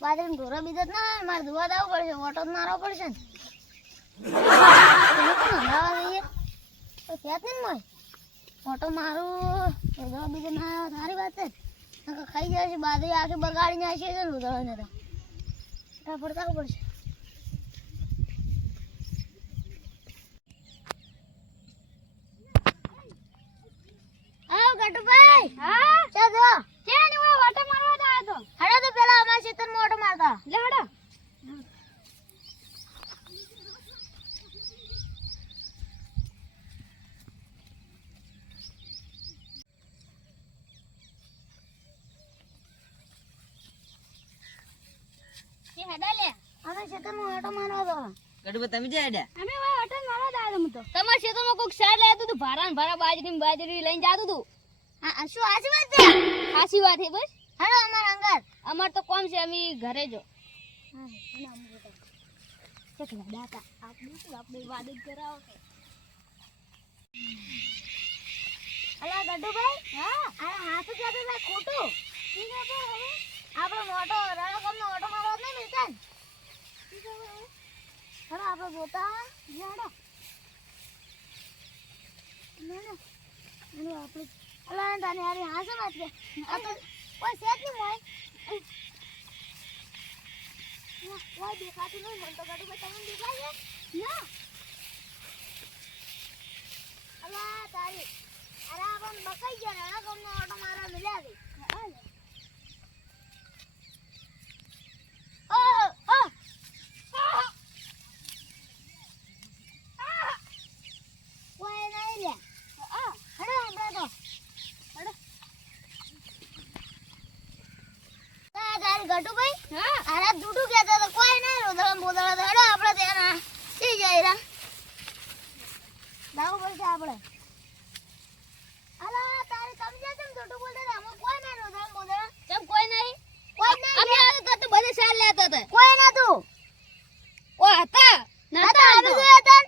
બાજરી ઢોરા બીજા જ ના મારે ધોવા દાવું પડશે ઓટો મારવો પડશે ને ક્યાં નહીં મળે ઓટો મારું ધોવા બીજા ના સારી વાત છે ખાઈ જાય છે બાજરી આખી બગાડીને આવશે છે ને ધોવાને તો ફટાફટ આવવું પડશે આવ ગટુભાઈ હા ચાલો કે ને ઓટો મારવા દા તો હડો તો પેલા અમાર ખેતરમાં ઓટો મારતા લે હડો કે હડા લે અમે ખેતરમાં ઓટો મારવા દો ગટુભાઈ તમે જાય હેડા અમે ઓટો મારવા દા હું તો તમાર ખેતરમાં કોક સાર લાયતું તું ભારાન ભારા બાજરી લઈને જાતું તું હા શું આજી વાત છે આજી વાત હે બસ હાલો અમાર અંગર અમાર તો કોમ છે અમે ઘરે જો આપણે વાત જ કરાવો કે અલા ગડુભાઈ હા આ હાથ જ આપે ભાઈ ખોટું ઠીક છે હવે આપણો મોટો રાણા ગામનો ઓટો મારવા નહીં મિલતા ને ઠીક છે હવે આપણે જોતા જાડો ના એનો આપણે અલા તાને યાર હા છે વાત કે આ તો કોઈ સેટ નહીં હોય કોઈ દેખાતું નહીં મને તો ગડુભાઈ તમને દેખાય છે ના અલા તારી અરે આપણ બકાઈ ગયા રાણા ગામનો ઓટો મારવા મળ્યા છે ગટુભાઈ હા આરા દૂડુ કહેતા તો કોઈ ના રોદળા બોદળા તો હેડો આપણે ત્યાં થઈ જાય રા દાવ પડશે આપણે અલા તારે સમજ્યા તેમ દૂડુ બોલતા હતા અમે કોઈ ના રોદળા બોદળા કેમ કોઈ નહીં અમે આ તો બધે સાર લેતા હતા કોઈ ના તું ઓ હતા નતા અમે જોયા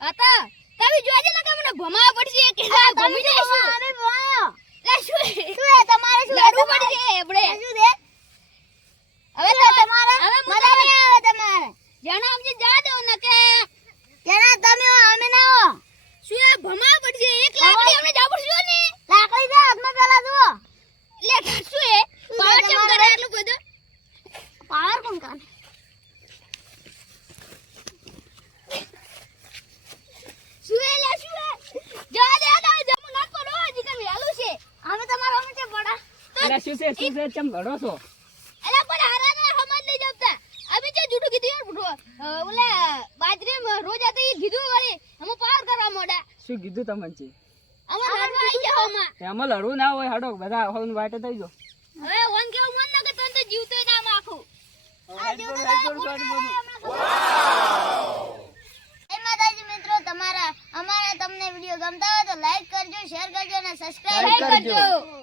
હતા તમે જોજે ને કે મને ભમાવા પડશે કે ભમી જઈશું અમે ભમાયો લે શું તમારે શું લડવું પડશે આપણે શું દે હવે તો તમારે હવે મજા નહીં આવે તમારે જણા અમને જા દો ને કે જણા તમે અમે ના હો શું આ ભમા પડશે એક લાકડી અમને જા પડશે ને લાકડી દે હાથમાં પેલા જુઓ લે શું હે પાવર ચમ કરે એટલું બધું પાવર કોણ કરે શું હે લે શું હે જા દે તમે જમ ના કરો હજી કે વેલું છે અમે તમારો અમે છે બડા અરે શું છે ચમ લડો છો અલા પણ હારા ને હમજ નહીં જમતા અભી જે જુઠું કીધું યાર બુઠો ઓલા બાજરી રોજ આતે કીધું વળી હમ પાર કરવા મોડા શું કીધું તમને છે અમે લડવા આવી જાવ માં એમાં લડવું ના હોય હાડો બધા હોન વાટે થઈ જો હવે વન કેવું મન ના કે તને તો જીવતોય ના માખું આ જીવતો એ માતાજી મિત્રો તમારા અમારા તમને વિડિયો ગમતા હોય તો લાઈક કરજો શેર કરજો અને સબસ્ક્રાઇબ કરજો